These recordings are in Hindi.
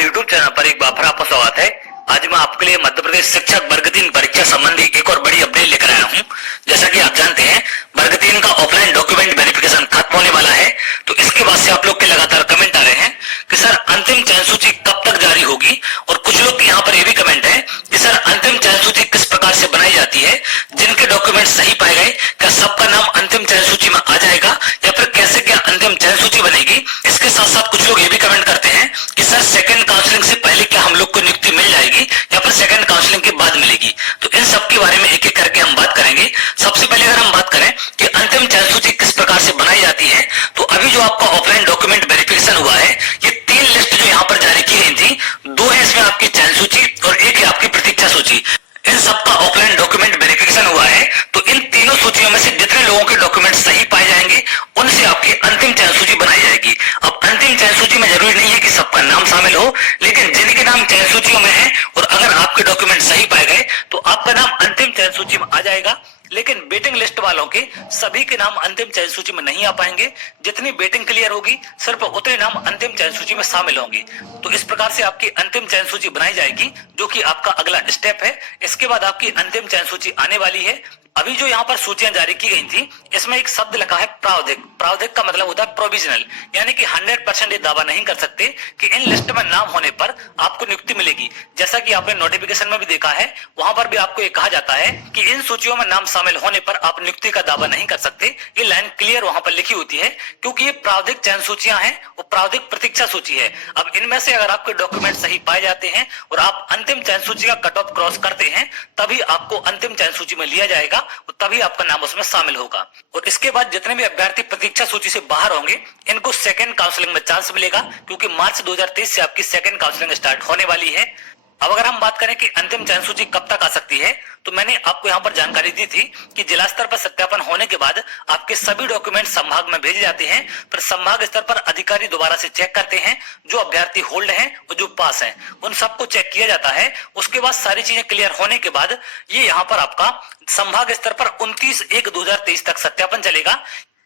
हमारे YouTube चैनल पर एक बार फिर आपका स्वागत है। आज मैं आपके लिए मध्य प्रदेश शिक्षक वर्ग 3 परीक्षा संबंधी एक और बड़ी अपडेट लेकर आया हूं। जैसा कि आप जानते हैं, वर्ग 3 का ऑफलाइन डॉक्यूमेंट वेरिफिकेशन खत्म होने वाला है, तो इसके बाद से आप लोग के लगातार कमेंट आ रहे हैं कि सर अंतिम चयन सूची कब तक जारी होगी। और कुछ लोग के यहाँ पर यह भी कमेंट है कि सर अंतिम चयन सूची किस प्रकार से बनाई जाती है, जिनके डॉक्यूमेंट सही पाए गए क्या सबका नाम अंतिम चयन सूची में आ जाएगा या फिर कैसे क्या अंतिम चयन सूची बनेगी। इसके साथ साथ कुछ लोग ये भी कमेंट करते हैं कि सर सेकंड काउंसलिंग से पहले क्या हम लोग को नियुक्ति मिल जाएगी या फिर सेकंड काउंसलिंग के बाद मिलेगी। तो इन सब के बारे में एक एक करके हम बात करेंगे। सबसे पहले अगर हम बात करें कि अंतिम चयन सूची किस प्रकार से बनाई जाती है, तो अभी जो आपका ऑफलाइन डॉक्यूमेंट वेरिफिकेशन हुआ है, ये 3 लिस्ट जो यहाँ पर जारी की गई थी, 2 है इसमें आपकी चयन सूची और 1 है आपकी प्रतीक्षा सूची। इन सबका ऑफलाइन डॉक्यूमेंट वेरिफिकेशन हुआ है, तो इन तीनों सूचियों में से जितने लोगों के डॉक्यूमेंट सही पाए जाएंगे उनसे आपकी अंतिम चयन सूची बनाई जाएगी। अब अंतिम चयन सूची में जरूरी नहीं है कि सबका नाम शामिल हो, लेकिन जिनके नाम चयन सूचियों में है और अगर आपके डॉक्यूमेंट सही पाए गए तो आपका नाम अंतिम चयन सूची में आ जाएगा। लेकिन वेटिंग लिस्ट वालों के सभी के नाम अंतिम चयन सूची में नहीं आ पाएंगे। जितनी वेटिंग क्लियर होगी सिर्फ उतने नाम अंतिम चयन सूची में शामिल होंगे। तो इस प्रकार से आपकी अंतिम चयन सूची बनाई जाएगी, जो कि आपका अगला स्टेप है। इसके बाद आपकी अंतिम चयन सूची आने वाली है। अभी जो यहाँ पर सूचियां जारी की गई थी, इसमें एक शब्द लिखा है प्रावधिक। प्रावधिक का मतलब होता है प्रोविजनल, यानी कि 100% ये दावा नहीं कर सकते कि इन लिस्ट में नाम होने पर आपको नियुक्ति मिलेगी। जैसा कि आपने नोटिफिकेशन में भी देखा है, वहां पर भी आपको ये कहा जाता है कि इन सूचियों में नाम शामिल होने पर आप नियुक्ति का दावा नहीं कर सकते। ये लाइन क्लियर वहां पर लिखी होती है, क्योंकि ये प्रावधिक चयन सूचियां हैं और प्रावधिक प्रतीक्षा सूची है। अब इनमें से अगर आपके डॉक्यूमेंट सही पाए जाते हैं और आप अंतिम चयन सूची का कट ऑफ क्रॉस करते हैं, तभी आपको अंतिम चयन सूची में लिया जाएगा, तभी आपका नाम उसमें शामिल होगा। और इसके बाद जितने भी अभ्यर्थी प्रतीक्षा सूची से बाहर होंगे, इनको सेकंड काउंसलिंग में चांस मिलेगा, क्योंकि मार्च 2023 से आपकी सेकंड काउंसलिंग स्टार्ट होने वाली है। अब अगर हम बात करें कि अंतिम चयन सूची कब तक आ सकती है, तो मैंने आपको यहाँ पर जानकारी दी थी कि जिला स्तर पर सत्यापन होने के बाद आपके सभी डॉक्यूमेंट संभाग में भेजे जाते हैं। फिर संभाग स्तर पर अधिकारी दोबारा से चेक करते हैं, जो अभ्यर्थी होल्ड हैं और जो पास हैं उन सबको चेक किया जाता है। उसके बाद सारी चीजें क्लियर होने के बाद ये यहाँ पर आपका संभाग स्तर पर 29/1/2023 तक सत्यापन चलेगा।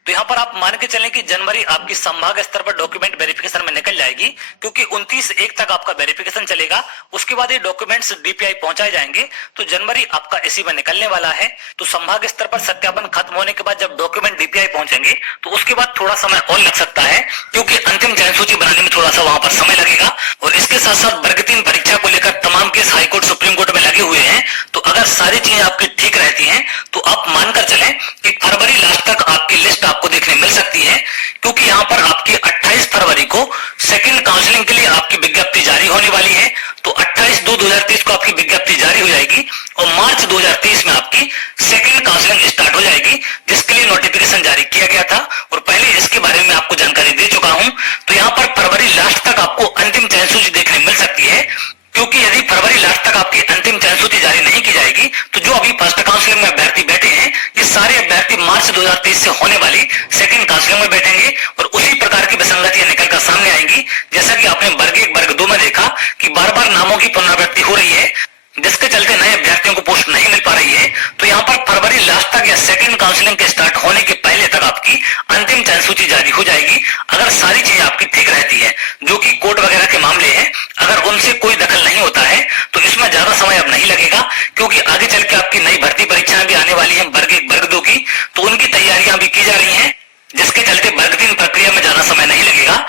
तो यहाँ पर आप मान के चलें कि जनवरी आपकी संभाग स्तर पर डॉक्यूमेंट वेरिफिकेशन में निकल जाएगी, क्योंकि 29/1 तक आपका वेरिफिकेशन चलेगा। उसके बाद ये डॉक्यूमेंट्स डीपीआई पहुंचाए जाएंगे, तो जनवरी आपका इसी में निकलने वाला है। तो संभाग स्तर पर सत्यापन खत्म होने के बाद जब डॉक्यूमेंट डीपीआई पहुंचेंगे, तो उसके बाद थोड़ा समय और लग सकता है, क्योंकि अंतिम चयन सूची बनाने में थोड़ा सा वहां पर समय लगेगा। और इसके साथ साथ वर्ग 3 परीक्षा को लेकर तमाम केस हाईकोर्ट सुप्रीम कोर्ट में लगे हुए हैं। तो अगर सारी चीजें आपकी ठीक रहती हैं, तो आप मानकर चलें कि फरवरी लास्ट तक आपकी लिस्ट आपको देखने मिल सकती है, क्योंकि यहाँ पर आपकी 28 फरवरी को सेकंड काउंसलिंग के लिए आपकी विज्ञप्ति जारी होने वाली है। तो 28/2/2023 को आपकी विज्ञप्ति जारी हो जाएगी और मार्च 2023 में आपकी सेकंड काउंसलिंग स्टार्ट हो जाएगी, जिसके लिए नोटिफिकेशन जारी किया गया था और पहले इसके बारे में आपको जानकारी दे चुका हूं। तो यहाँ पर फरवरी लास्ट तक आपको अंतिम चयन सूची देखने मिल सकती है, क्योंकि यदि फरवरी लास्ट तक आपकी अंतिम चयन सूची जारी नहीं की जाएगी, तो जो अभी फर्स्ट काउंसलिंग में अभ्यर्थी बैठे हैं, ये सारे अभ्यर्थी मार्च 2023 से होने वाली सेकंड काउंसलिंग में बैठेंगे और उसी प्रकार की विसंगतियां निकलकर सामने आएंगी। जैसा कि आपने वर्ग 1 वर्ग 2 में देखा कि बार बार नामों की पुनरावृत्ति हो रही है, जिसके चलते नए अभ्यर्थियों को पोस्ट नहीं मिल पा रही है। तो यहाँ पर फरवरी लास्ट तक या सेकंड काउंसलिंग के स्टार्ट होने के पहले तक आपकी अंतिम चयन सूची जारी हो जाएगी, अगर सारी चीजें आपकी ठीक रहती है। जो कि कोर्ट वगैरह के मामले हैं, अगर उनसे कोई दखल नहीं होता है तो इसमें ज्यादा समय अब नहीं लगेगा, क्योंकि आगे चल के आपकी नई भर्ती परीक्षाएं भी आने वाली है वर्ग 1 वर्ग 2 की, तो उनकी तैयारियां भी की जा रही है, जिसके चलते वर्ग 3 प्रक्रिया में ज्यादा समय नहीं लगेगा।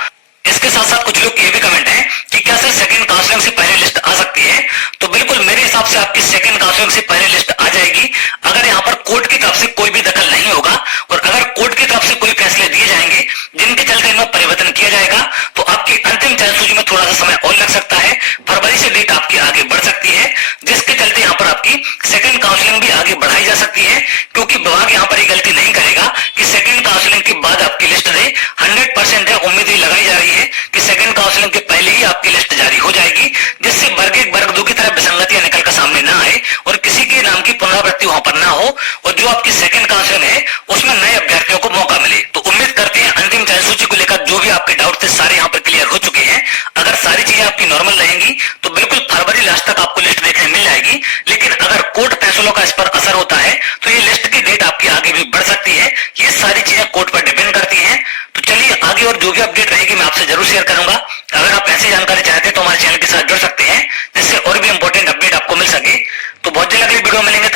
इसके साथ साथ कुछ लोग ये भी कमेंट है कि क्या सर सेकंड काउंसलिंग से पहले लिस्ट आ सकती है, तो बिल्कुल मेरे हिसाब से आपकी सेकंड काउंसलिंग से पहले लिस्ट आ जाएगी, अगर यहाँ पर कोर्ट की तरफ से कोई भी दखल नहीं होगा और अगर कोर्ट की तरफ से कोई फैसले दिए जाएंगे जिनके चलते इनमें परिवर्तन किया जाएगा, तो आपकी अंतिम चयन सूची में थोड़ा सा समय और लग सकता है। फरवरी से डेट आपकी आगे बढ़ सकती है, जिसके चलते यहाँ पर आपकी सेकंड काउंसलिंग भी आगे बढ़ाई जा सकती है, क्योंकि विभाग यहाँ पर ये गलती नहीं करेगा कि सेकंड काउंसलिंग के बाद आपकी लिस्ट दे। 100% है, उम्मीद ही लगाई जा रही है कि सेकंड काउंसलिंग के पहले ही आपकी लिस्ट जारी हो जाएगी, जिससे वर्ग 1 वर्ग 2 की तरह विसंगतियां निकलकर सामने ना आए और किसी के नाम की पुनरावृत्ति वहां पर ना हो, और जो आपकी सेकंड काउंसलिंग है उसमें नए अभ्यर्थियों को मौका मिले। तो उम्मीद करते हैं अंतिम चयन सूची को लेकर जो भी आपके डाउट थे सारे यहाँ पर क्लियर हो चुके हैं। अगर सारी चीजें आपकी नॉर्मल रहेंगी तो बिल्कुल फरवरी लास्ट तक आपको लिस्ट देखने मिल जाएगी, लेकिन अगर कोर्ट फैसलों का इस पर असर होता है तो ये लिस्ट की डेट आपकी आगे भी बढ़ सकती है। ये सारी चीजें कोर्ट पर डिपेंड करती है। तो चलिए आगे और जो भी अपडेट रहेगी मैं आपसे जरूर शेयर करूंगा। अगर आप ऐसी जानकारी चाहते हैं तो हमारे चैनल वीडियो मिलेंगे